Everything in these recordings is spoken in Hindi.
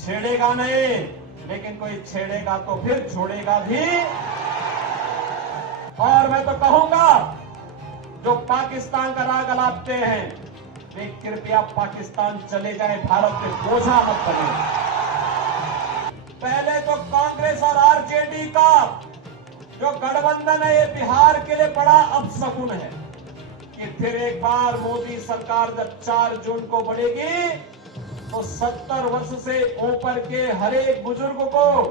छेड़ेगा नहीं, लेकिन कोई छेड़ेगा तो फिर छोड़ेगा भी। और मैं तो कहूंगा, जो पाकिस्तान का राग अलापते हैं वे कृपया पाकिस्तान चले जाए, भारत पे बोझा मत बने। पहले तो कांग्रेस और आरजेडी का जो गठबंधन है ये बिहार के लिए बड़ा अपशकुन है कि फिर एक बार मोदी सरकार जब 4 जून को बढ़ेगी तो 70 वर्ष से ऊपर के हर एक बुजुर्ग को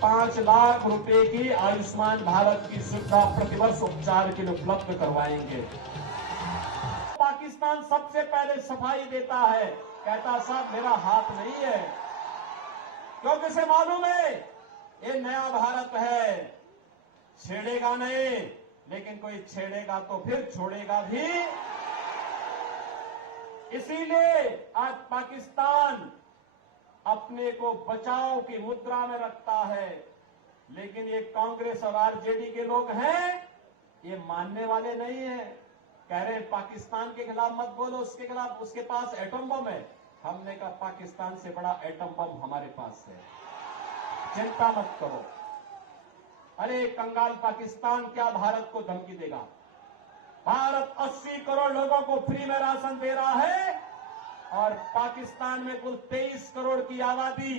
5 लाख रुपए की आयुष्मान भारत की सुविधा प्रतिवर्ष उपचार के लिए उपलब्ध करवाएंगे। पाकिस्तान सबसे पहले सफाई देता है, कहता साहब मेरा हाथ नहीं है, क्योंकि उसे मालूम है ये नया भारत है, छेड़ेगा नहीं, लेकिन कोई छेड़ेगा तो फिर छोड़ेगा भी। इसीलिए आज पाकिस्तान अपने को बचाव की मुद्रा में रखता है, लेकिन ये कांग्रेस और आरजेडी के लोग हैं ये मानने वाले नहीं हैं। कह रहे पाकिस्तान के खिलाफ मत बोलो, उसके खिलाफ, उसके पास एटम बम है। हमने कहा पाकिस्तान से बड़ा एटम बम हमारे पास है, चिंता मत करो। अरे कंगाल पाकिस्तान क्या भारत को धमकी देगा? भारत 80 करोड़ लोगों को फ्री में राशन दे रहा है और पाकिस्तान में कुल 23 करोड़ की आबादी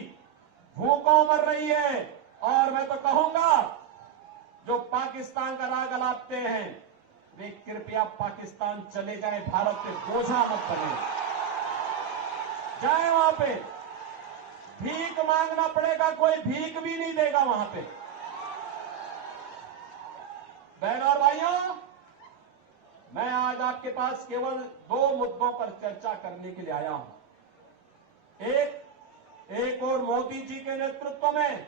भूखों मर रही है। और मैं तो कहूंगा, जो पाकिस्तान का राग अलापते हैं वे कृपया पाकिस्तान चले जाए, भारत पे बोझा मत बने। जाए वहां पे, भीख मांगना पड़ेगा, कोई भीख भी नहीं देगा वहां पे। बहन और भाइयों, मैं आज आपके पास केवल 2 मुद्दों पर चर्चा करने के लिए आया हूं। एक और मोदी जी के नेतृत्व में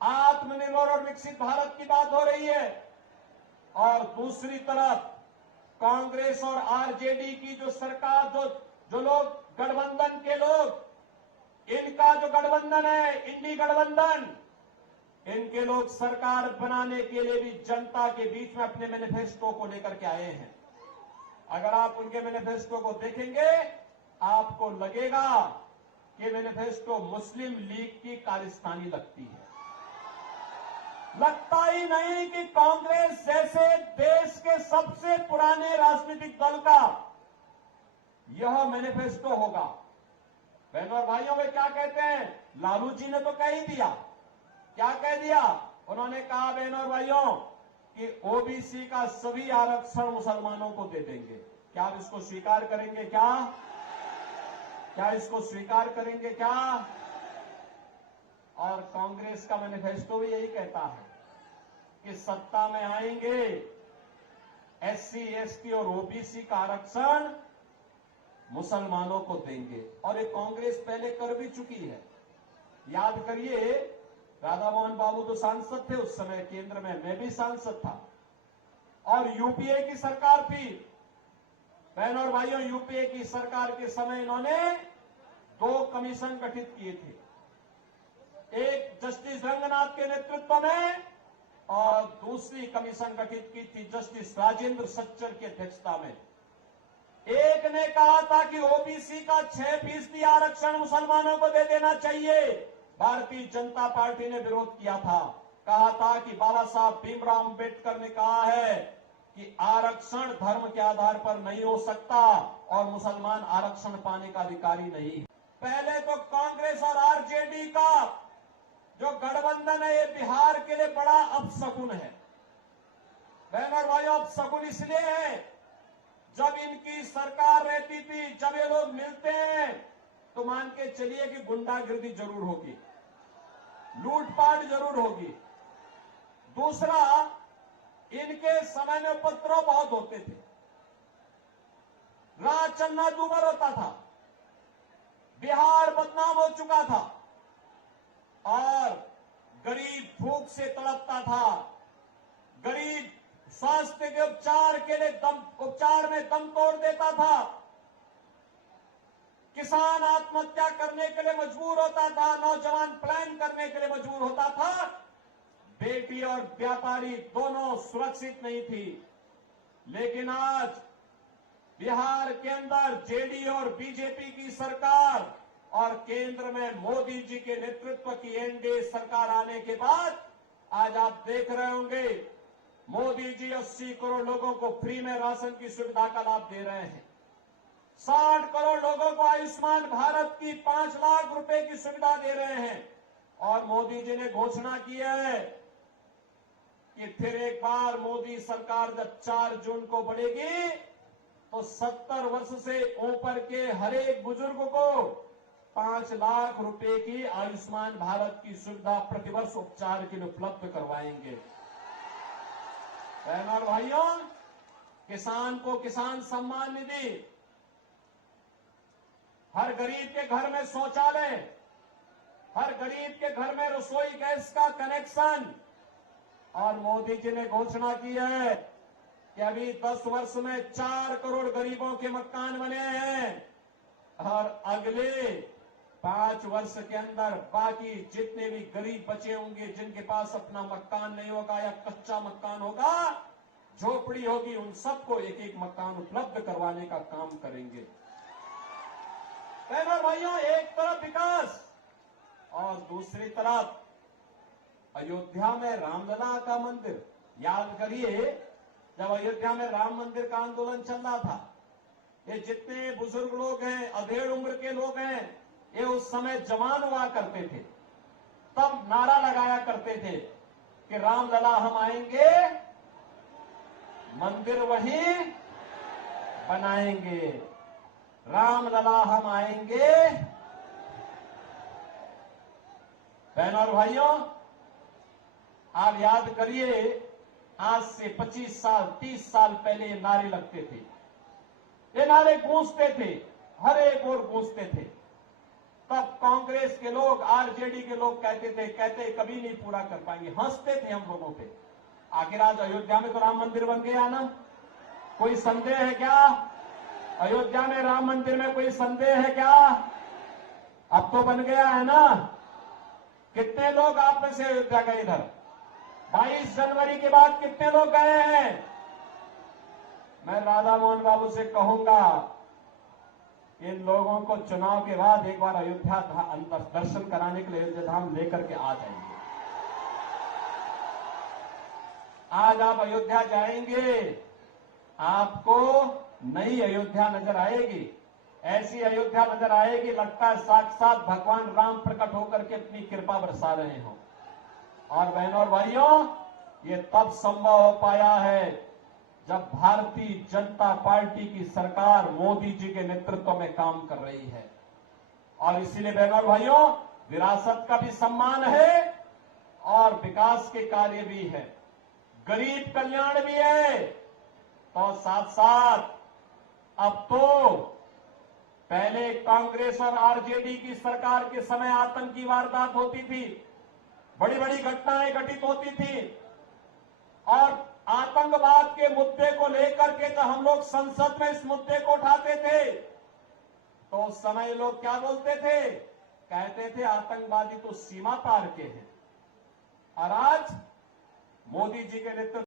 आत्मनिर्भर और विकसित भारत की बात हो रही है, और दूसरी तरफ कांग्रेस और आरजेडी की जो सरकार, जो लोग गठबंधन के लोग, इनका जो गठबंधन है, इंडी गठबंधन, इनके लोग सरकार बनाने के लिए भी जनता के बीच में अपने मैनिफेस्टो को लेकर के आए हैं। अगर आप उनके मैनिफेस्टो को देखेंगे आपको लगेगा कि मैनिफेस्टो मुस्लिम लीग की खालिस्तानी लगती है। लगता ही नहीं कि कांग्रेस जैसे देश के सबसे पुराने राजनीतिक दल का यह मैनिफेस्टो होगा। बहनों और भाइयों, वे क्या कहते हैं? लालू जी ने तो कह ही दिया। क्या कह दिया? उन्होंने कहा बहनों और भाइयों कि ओबीसी का सभी आरक्षण मुसलमानों को दे देंगे। क्या आप इसको स्वीकार करेंगे? क्या इसको स्वीकार करेंगे क्या? और कांग्रेस का मैनिफेस्टो भी यही कहता है कि सत्ता में आएंगे, एससी, एसटी और ओबीसी का आरक्षण मुसलमानों को देंगे। और ये कांग्रेस पहले कर भी चुकी है। याद करिए, राधा मोहन बाबू तो सांसद थे उस समय केंद्र में, मैं भी सांसद था, और यूपीए की सरकार थी। बहनों और भाइयों, यूपीए की सरकार के समय इन्होंने 2 कमीशन गठित किए थे, एक जस्टिस रंगनाथ के नेतृत्व में और दूसरी कमीशन गठित की थी जस्टिस राजेंद्र सच्चर की अध्यक्षता में। एक ने कहा था कि ओबीसी का 6% आरक्षण मुसलमानों को दे देना चाहिए। भारतीय जनता पार्टी ने विरोध किया था, कहा था कि बाबा साहब भीमराव अंबेडकर ने कहा है कि आरक्षण धर्म के आधार पर नहीं हो सकता और मुसलमान आरक्षण पाने का अधिकारी नहीं। पहले तो कांग्रेस और आरजेडी का जो गठबंधन है ये बिहार के लिए बड़ा अपशकुन है। बहनों और भाइयों, अपशकुन इसलिए है, जब इनकी सरकार रहती थी, जब ये लोग मिलते हैं तो मान के चलिए कि गुंडागिर्दी जरूर होगी, लूटपाट जरूर होगी। दूसरा, इनके समय में उपद्रव बहुत होते थे, राह चलना दूभर होता था, बिहार बदनाम हो चुका था और गरीब भूख से तड़पता था, गरीब स्वास्थ्य के उपचार के लिए उपचार में दम तोड़ देता था, किसान आत्महत्या करने के लिए मजबूर होता था, नौजवान प्लान करने के लिए मजबूर होता था, बेटी और व्यापारी दोनों सुरक्षित नहीं थी। लेकिन आज बिहार के अंदर जेडीयू और बीजेपी की सरकार और केंद्र में मोदी जी के नेतृत्व की एनडीए सरकार आने के बाद आज आप देख रहे होंगे मोदी जी 80 करोड़ लोगों को फ्री में राशन की सुविधा का लाभ दे रहे हैं। 60 करोड़ लोगों को आयुष्मान भारत की 5 लाख रुपए की सुविधा दे रहे हैं। और मोदी जी ने घोषणा की है कि फिर एक बार मोदी सरकार जब 4 जून को बढ़ेगी तो 70 वर्ष से ऊपर के हर एक बुजुर्ग को 5 लाख रुपए की आयुष्मान भारत की सुविधा प्रतिवर्ष उपचार के लिए उपलब्ध करवाएंगे। बहनों और भाइयों, किसान को किसान सम्मान निधि, हर गरीब के घर में शौचालय, हर गरीब के घर में रसोई गैस का कनेक्शन। और मोदी जी ने घोषणा की है कि अभी 10 वर्ष में 4 करोड़ गरीबों के मकान बने हैं और अगले 5 वर्ष के अंदर बाकी जितने भी गरीब बचे होंगे, जिनके पास अपना मकान नहीं होगा या कच्चा मकान होगा, झोपड़ी होगी, उन सबको एक एक मकान उपलब्ध करवाने का काम करेंगे। बहनों भाइयों, एक तरफ विकास और दूसरी तरफ अयोध्या में रामलला का मंदिर। याद करिए, जब अयोध्या में राम मंदिर का आंदोलन चल रहा था, ये जितने बुजुर्ग लोग हैं, अधेड़ उम्र के लोग हैं, ये उस समय जवान हुआ करते थे, तब नारा लगाया करते थे कि रामलला हम आएंगे, मंदिर वहीं बनाएंगे, रामलला हम आएंगे। बहनों और भाइयों, आप याद करिए, आज से 25 साल 30 साल पहले ये नारे लगते थे, ये नारे गूंजते थे, हर एक ओर गूंजते थे। तब कांग्रेस के लोग, आरजेडी के लोग कहते कभी नहीं पूरा कर पाएंगे, हंसते थे हम लोगों पे। आखिर आज अयोध्या में तो राम मंदिर बन गया ना, कोई संदेह है क्या? अयोध्या में राम मंदिर में कोई संदेह है क्या? अब तो बन गया है ना। कितने लोग आप में से अयोध्या गए इधर? 22 जनवरी के बाद कितने लोग गए हैं? मैं राधा मोहन बाबू से कहूंगा, इन लोगों को चुनाव के बाद एक बार अयोध्या दर्शन कराने के लिए अयोध्या धाम लेकर के आ जाएंगे। आज आप अयोध्या जाएंगे, आपको नई अयोध्या नजर आएगी, ऐसी अयोध्या नजर आएगी, लगता है साक्षात भगवान राम प्रकट होकर के अपनी कृपा बरसा रहे हों। और बहनों और भाइयों, ये तब संभव हो पाया है जब भारतीय जनता पार्टी की सरकार मोदी जी के नेतृत्व में काम कर रही है। और इसीलिए बहनों और भाइयों, विरासत का भी सम्मान है और विकास के कार्य भी है, गरीब कल्याण भी है। तो साथ साथ अब तो पहले कांग्रेस और आरजेडी की सरकार के समय आतंकी वारदात होती थी, बड़ी बड़ी घटनाएं घटित होती थी, और आतंकवाद के मुद्दे को लेकर के जब हम लोग संसद में इस मुद्दे को उठाते थे तो उस समय लोग क्या बोलते थे? कहते थे आतंकवादी तो सीमा पार के हैं। और आज मोदी जी के नेतृत्व